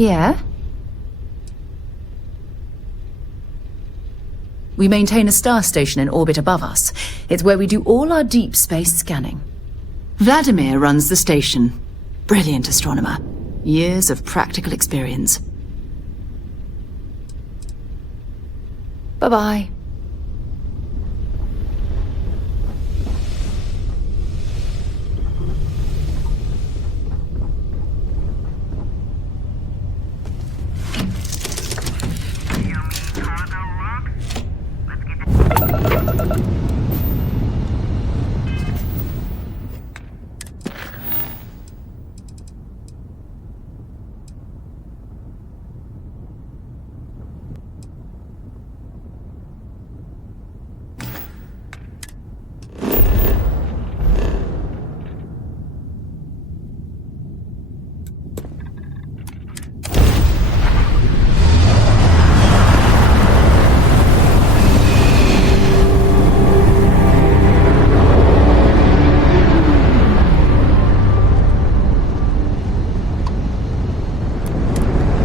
Yeah? We maintain a star station in orbit above us. It's where we do all our deep space scanning. Vladimir runs the station. Brilliant astronomer. Years of practical experience. Bye-bye.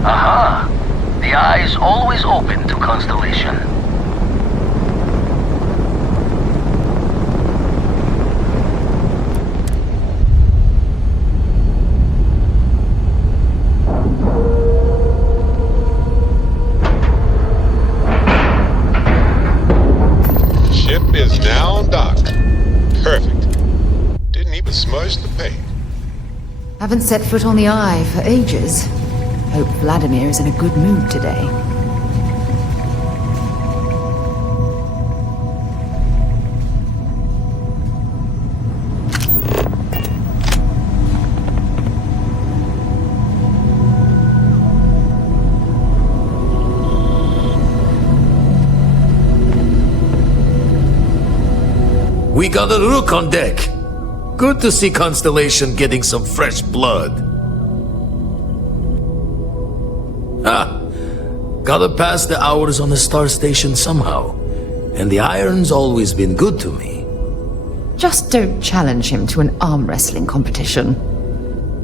Aha! The eye is always open to Constellation. Ship is now docked. Perfect. Didn't even smudge the paint. Haven't set foot on the Eye for ages. Hope Vladimir is in a good mood today. We got a Rook on deck. Good to see Constellation getting some fresh blood. Gotta pass the hours on the star station somehow. And the iron's always been good to me. Just don't challenge him to an arm wrestling competition.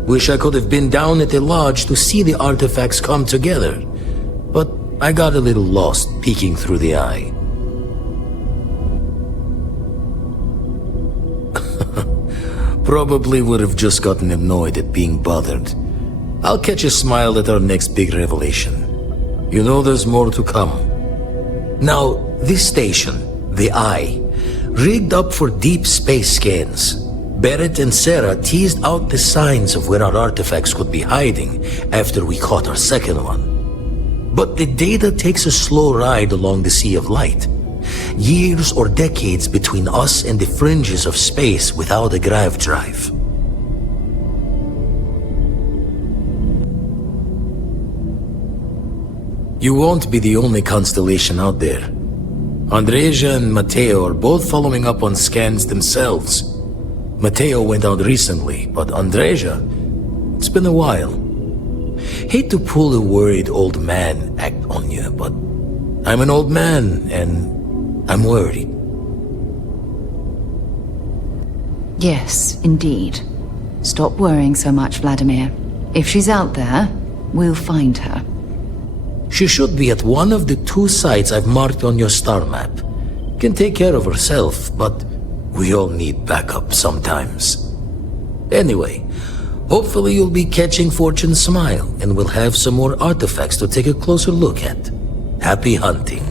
Wish I could have been down at the lodge to see the artifacts come together. But I got a little lost peeking through the eye. Probably would have just gotten annoyed at being bothered. I'll catch a smile at our next big revelation. You know there's more to come. Now, this station, the Eye, rigged up for deep space scans. Barrett and Sarah teased out the signs of where our artifacts could be hiding after we caught our second one. But the data takes a slow ride along the Sea of Light. Years or decades between us and the fringes of space without a grav drive. You won't be the only constellation out there. Andreja and Matteo are both following up on scans themselves. Matteo went out recently, but Andreja, it's been a while. Hate to pull a worried old man act on you, but I'm an old man and I'm worried. Yes, indeed. Stop worrying so much, Vladimir. If she's out there, we'll find her. She should be at one of the 2 sites I've marked on your star map. Can take care of herself, but we all need backup sometimes. Anyway, hopefully you'll be catching Fortune's smile and we'll have some more artifacts to take a closer look at. Happy hunting.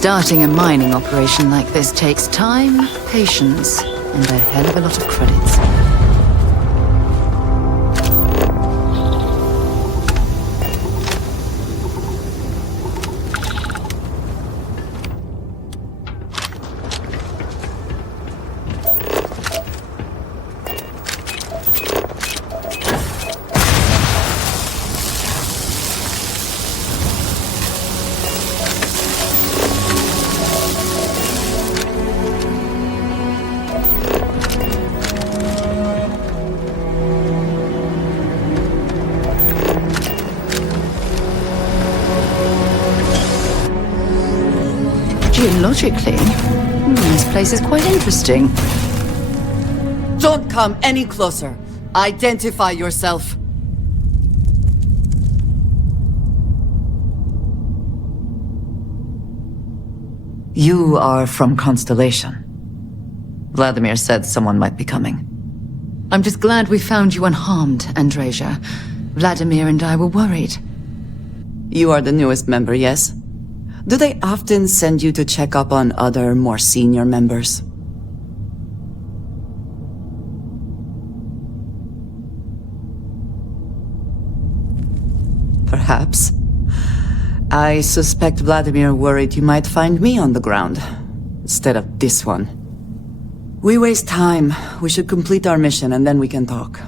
Starting a mining operation like this takes time, patience, and a hell of a lot of credits. Geologically, this place is quite interesting. Don't come any closer. Identify yourself. You are from Constellation. Vladimir said someone might be coming. I'm just glad we found you unharmed, Andreja. Vladimir and I were worried. You are the newest member, yes? Do they often send you to check up on other, more senior members? Perhaps. I suspect Vladimir worried you might find me on the ground, instead of this one. We waste time. We should complete our mission and then we can talk.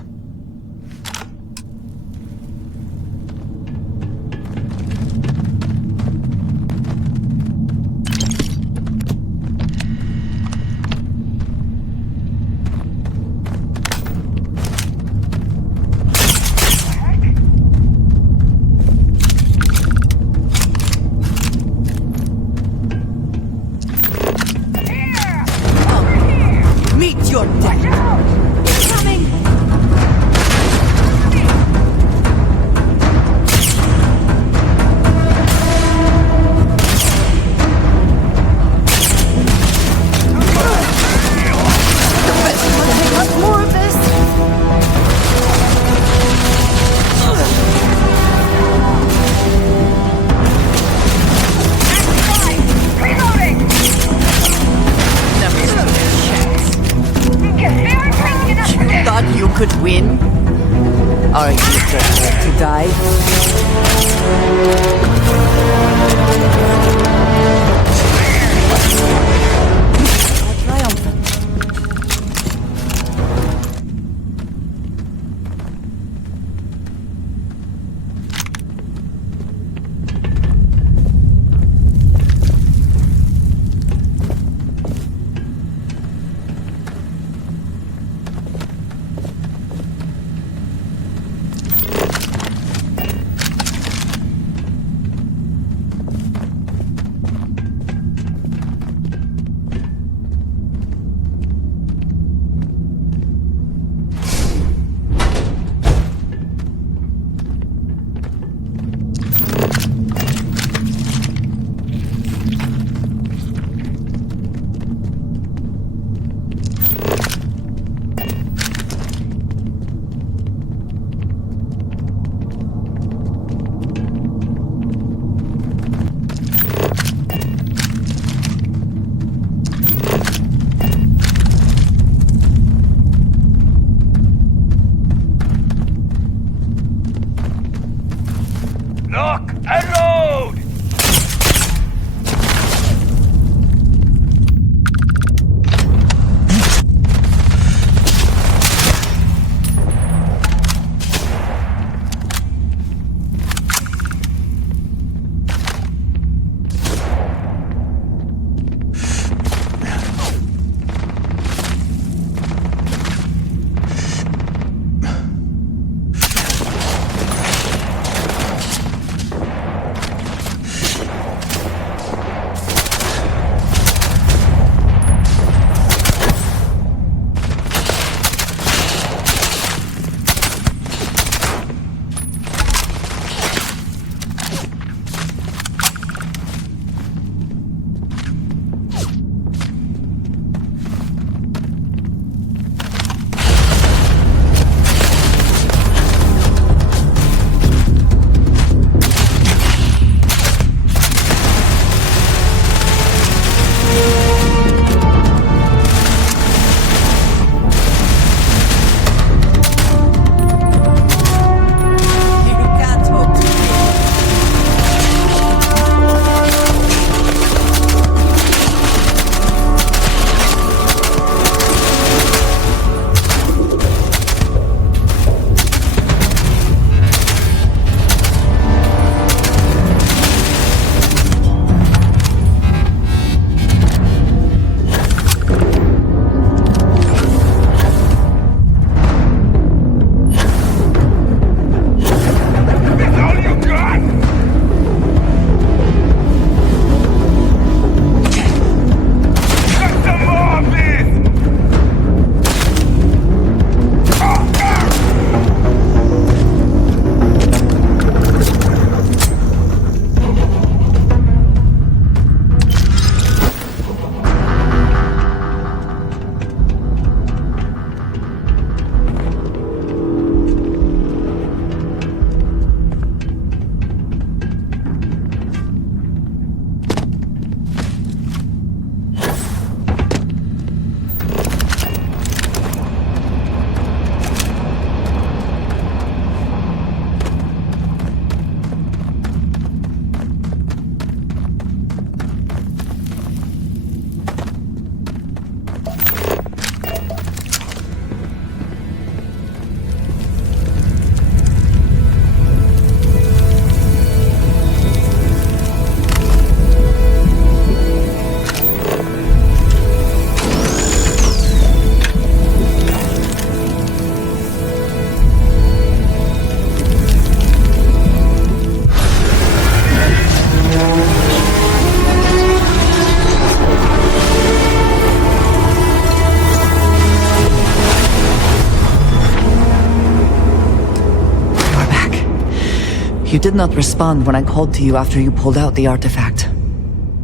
You did not respond when I called to you after you pulled out the artifact.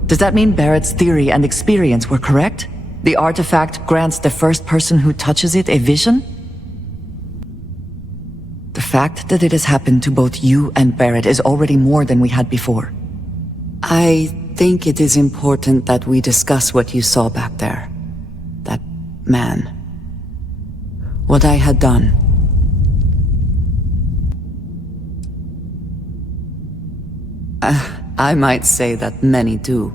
Does that mean Barrett's theory and experience were correct? The artifact grants the first person who touches it a vision? The fact that it has happened to both you and Barrett is already more than we had before. I think it is important that we discuss what you saw back there. That man. What I had done. I might say that many do.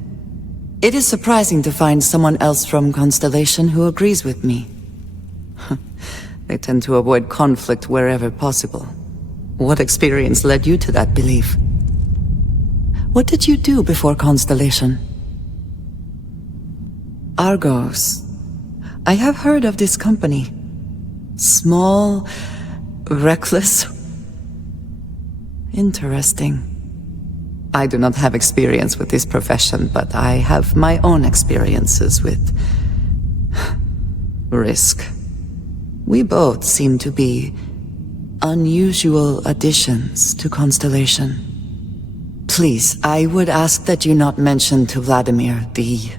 It is surprising to find someone else from Constellation who agrees with me. They tend to avoid conflict wherever possible. What experience led you to that belief? What did you do before Constellation? Argos. I have heard of this company. Small, reckless. Interesting. I do not have experience with this profession, but I have my own experiences with risk. We both seem to be unusual additions to Constellation. Please, I would ask that you not mention to Vladimir the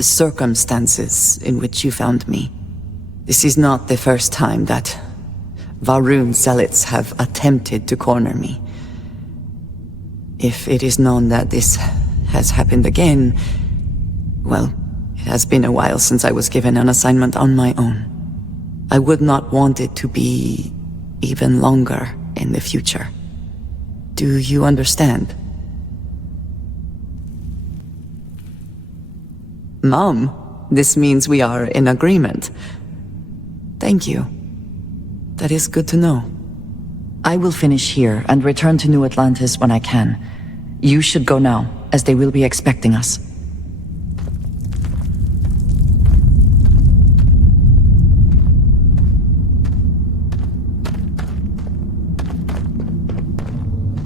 circumstances in which you found me. This is not the first time that Varun zealots have attempted to corner me. If it is known that this has happened again, well, it has been a while since I was given an assignment on my own. I would not want it to be even longer in the future. Do you understand? Mom, this means we are in agreement. Thank you. That is good to know. I will finish here and return to New Atlantis when I can. You should go now, as they will be expecting us.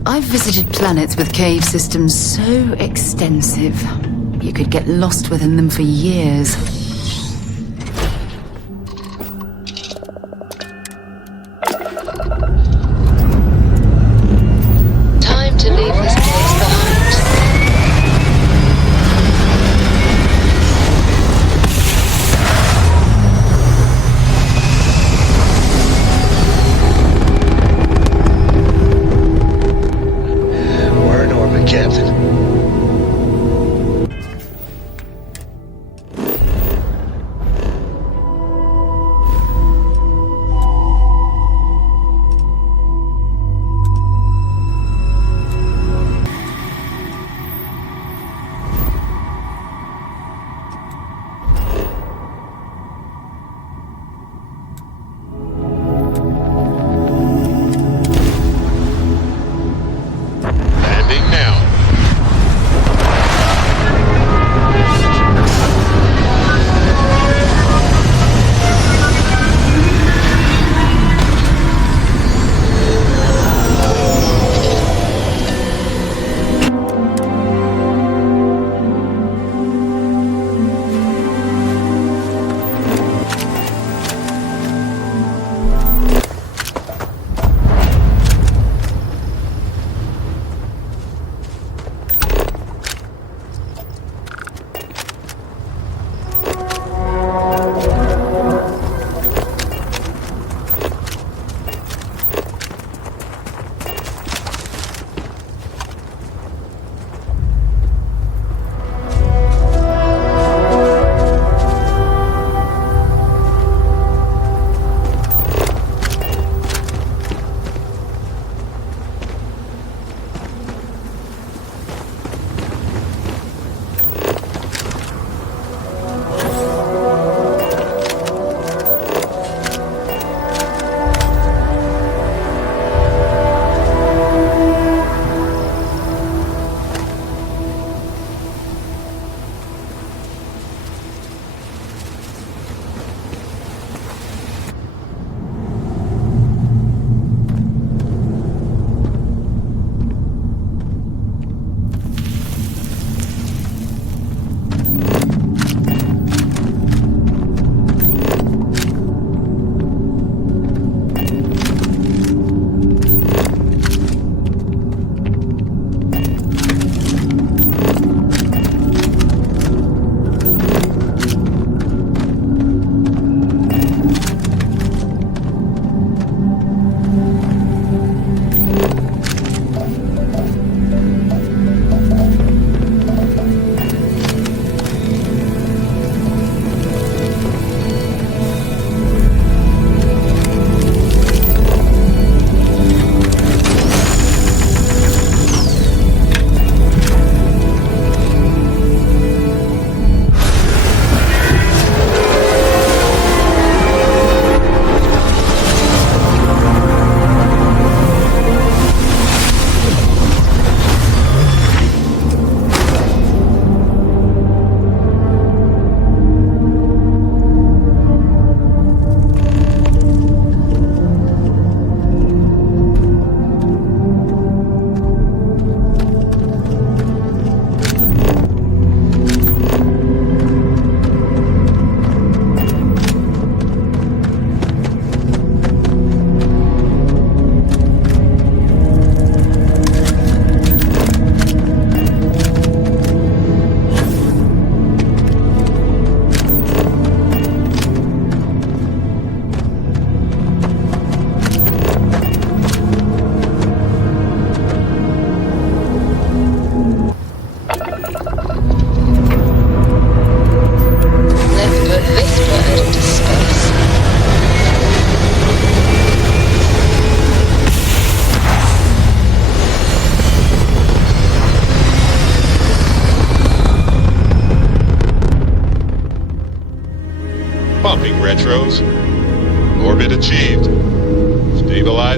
I've visited planets with cave systems so extensive, you could get lost within them for years. Time to leave this place behind. We're in orbit, Captain.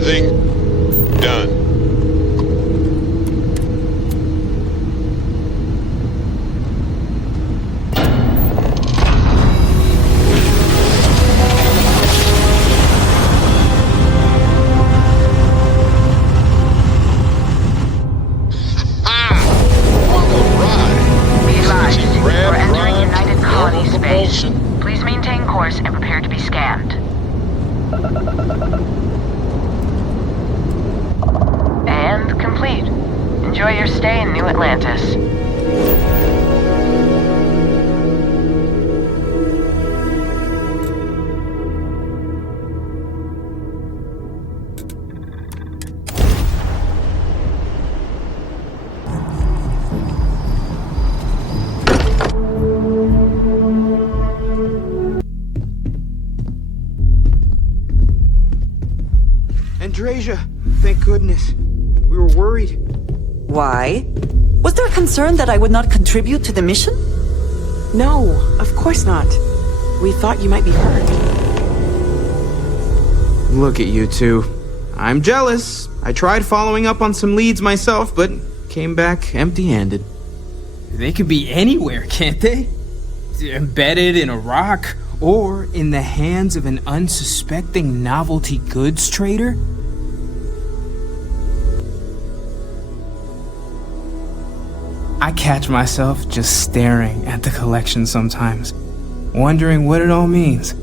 Everything done. We're entering United Colony space. Please maintain course and prepare to be scanned. And complete. Enjoy your stay in New Atlantis. Andrasia, thank goodness. We were worried. Why? Was there concern that I would not contribute to the mission? No, of course not. We thought you might be hurt. Look at you two. I'm jealous. I tried following up on some leads myself, but came back empty-handed. They could be anywhere, can't they? Embedded in a rock, or in the hands of an unsuspecting novelty goods trader? I catch myself just staring at the collection sometimes, wondering what it all means.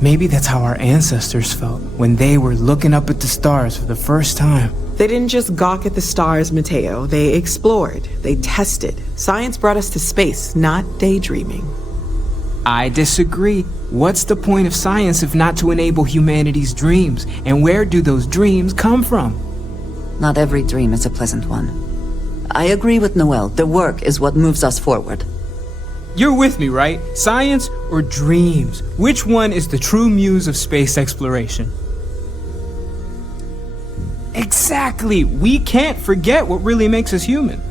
Maybe that's how our ancestors felt when they were looking up at the stars for the first time. They didn't just gawk at the stars, Mateo. They explored. They tested. Science brought us to space, not daydreaming. I disagree. What's the point of science if not to enable humanity's dreams? And where do those dreams come from? Not every dream is a pleasant one. I agree with Noel. The work is what moves us forward. You're with me, right? Science or dreams? Which one is the true muse of space exploration? Exactly! We can't forget what really makes us human.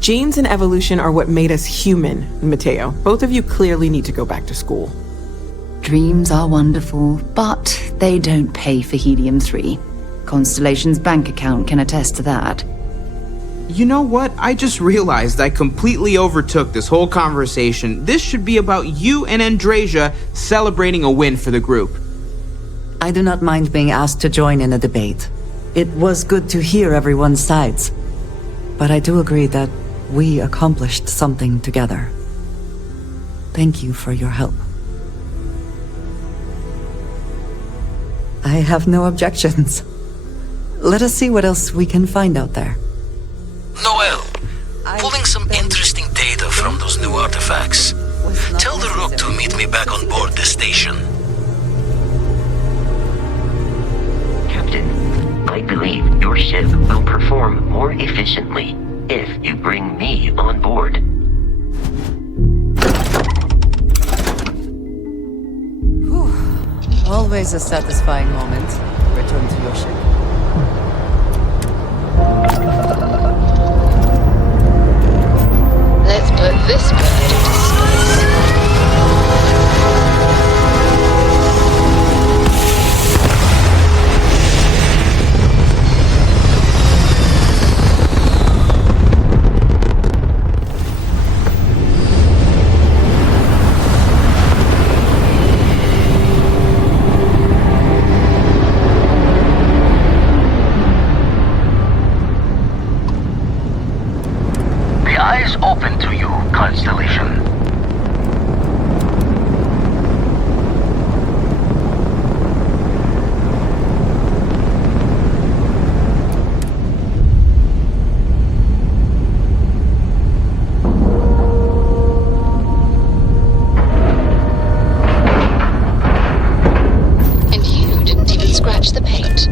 Genes and evolution are what made us human, Mateo. Both of you clearly need to go back to school. Dreams are wonderful, but they don't pay for helium-3. Constellation's bank account can attest to that. You know what? I just realized I completely overtook this whole conversation. This should be about you and Andrasia celebrating a win for the group. I do not mind being asked to join in a debate. It was good to hear everyone's sides. But I do agree that we accomplished something together. Thank you for your help. I have no objections. Let us see what else we can find out there. Noel, pulling some interesting data from those new artifacts. Tell the Rook to meet me back on board the station. Captain, I believe your ship will perform more efficiently if you bring me on board. Whew. Always a satisfying moment. Return to your ship. Let's put this bird into space. Open to you, Constellation. And you didn't even scratch the paint.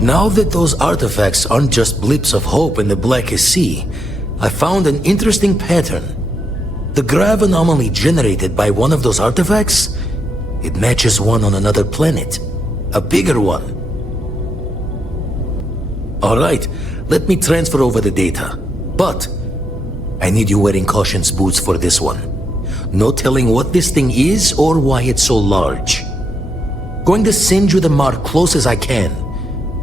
Now that those artifacts aren't just blips of hope in the blackest sea, I found an interesting pattern. The grav anomaly generated by one of those artifacts, it matches one on another planet. A bigger one. Alright, let me transfer over the data. But I need you wearing caution's boots for this one. No telling what this thing is or why it's so large. Going to send you the mark close as I can,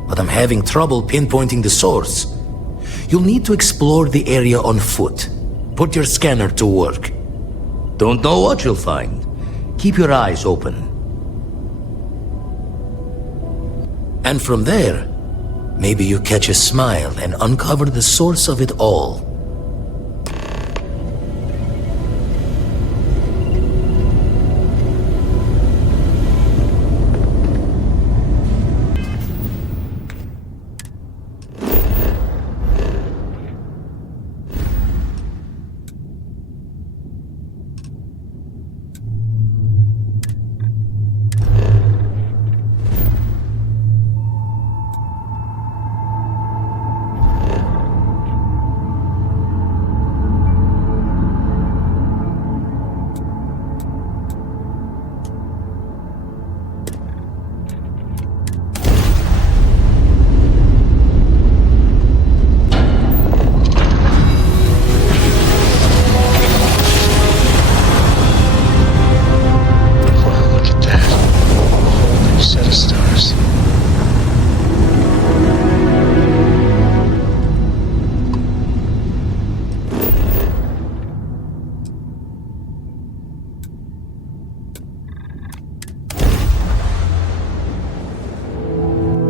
but I'm having trouble pinpointing the source. You'll need to explore the area on foot. Put your scanner to work. Don't know what you'll find. Keep your eyes open. And from there, maybe you catch a smile and uncover the source of it all.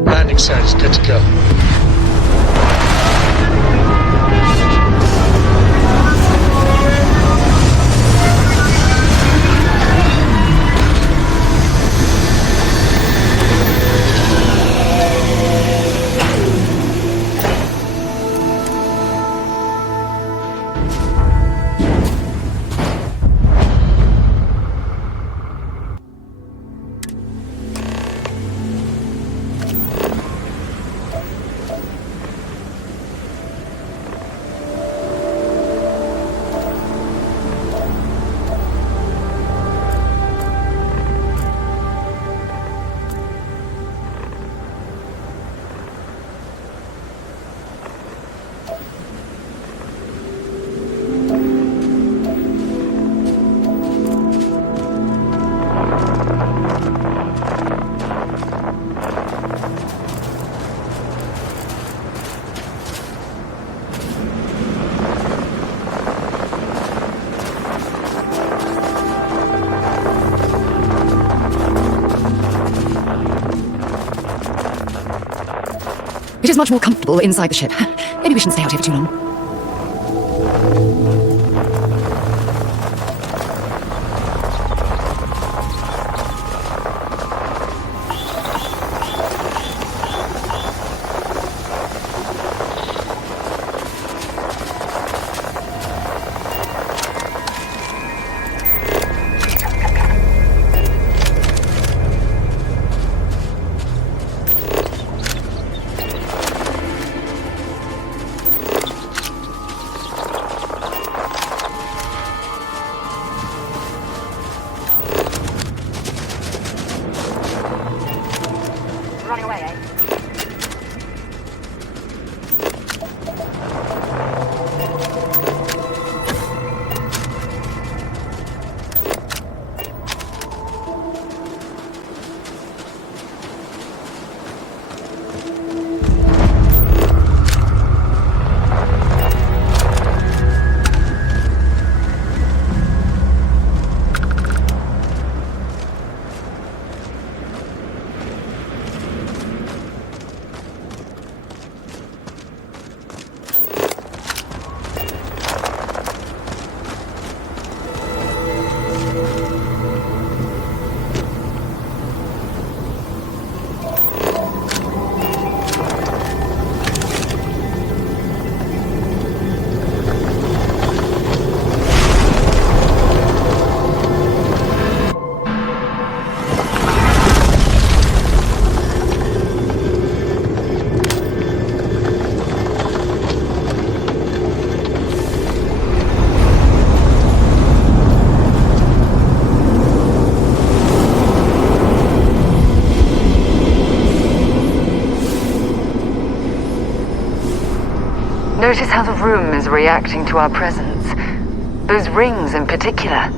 Landing site is good to go. It is much more comfortable inside the ship. Maybe we shouldn't stay out here for too long. Notice how the room is reacting to our presence. Those rings in particular.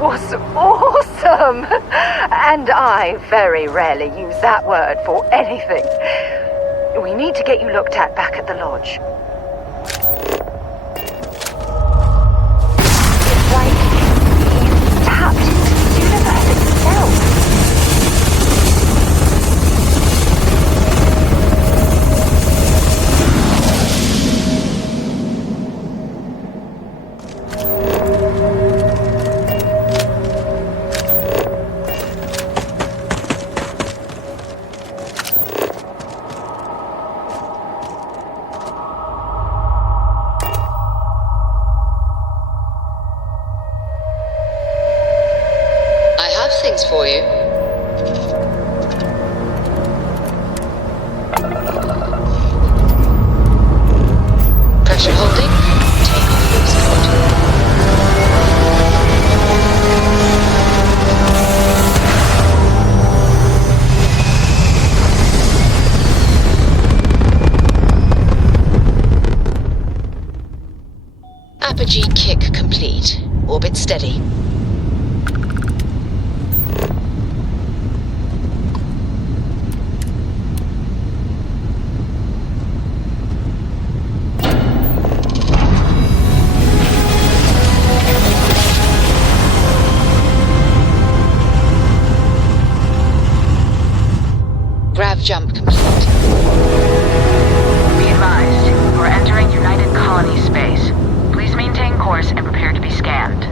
Was awesome! And I very rarely use that word for anything. We need to get you looked at back at the lodge. It's like you tapped into the universe itself. Things for you. Pressure holding. Take off loose code. Apogee kick complete. Orbit steady. Grav jump complete. Be advised, we're entering United Colony space. Please maintain course and prepare to be scanned.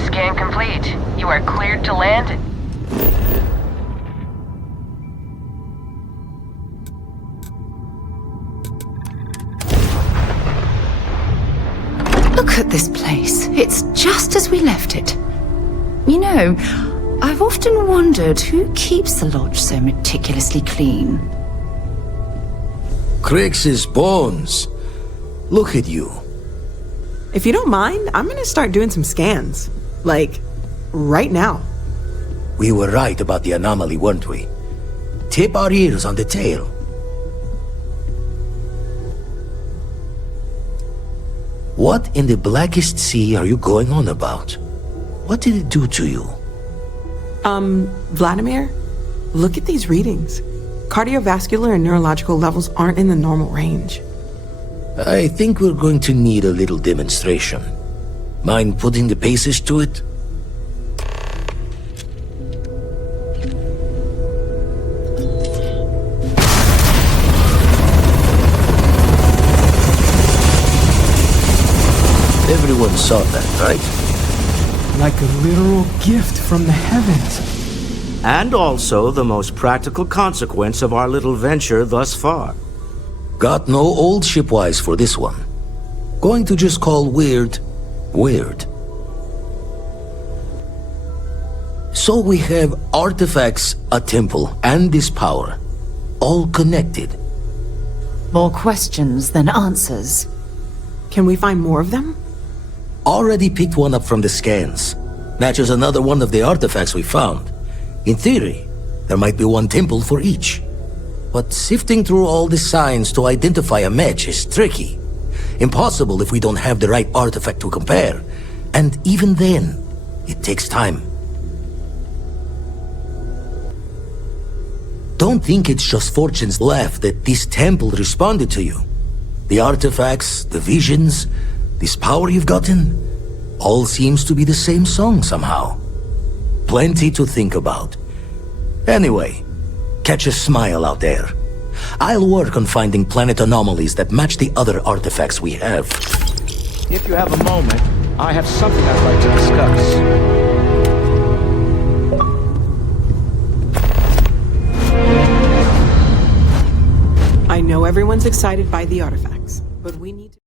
Scan complete. You are cleared to land. Look at this place. It's just as we left it. You know, I've often wondered who keeps the lodge so meticulously clean. Crix's bones. Look at you. If you don't mind, I'm gonna start doing some scans. Like, right now. We were right about the anomaly, weren't we? Tip our ears on the tail. What in the blackest sea are you going on about? What did it do to you? Vladimir, look at these readings. Cardiovascular and neurological levels aren't in the normal range. I think we're going to need a little demonstration. Mind putting the paces to it? Everyone saw that, right? Like a literal gift from the heavens. And also the most practical consequence of our little venture thus far. Got no old shipwise for this one. Going to just call weird, weird. So we have artifacts, a temple, and this power. All connected. More questions than answers. Can we find more of them? Already picked one up from the scans. Matches another one of the artifacts we found. In theory, there might be one temple for each. But sifting through all the signs to identify a match is tricky. Impossible if we don't have the right artifact to compare. And even then, it takes time. Don't think it's just Fortune's laugh that this temple responded to you. The artifacts, the visions, this power you've gotten, all seems to be the same song somehow. Plenty to think about. Anyway, catch a smile out there. I'll work on finding planet anomalies that match the other artifacts we have. If you have a moment, I have something I'd like to discuss. I know everyone's excited by the artifacts, but we need to...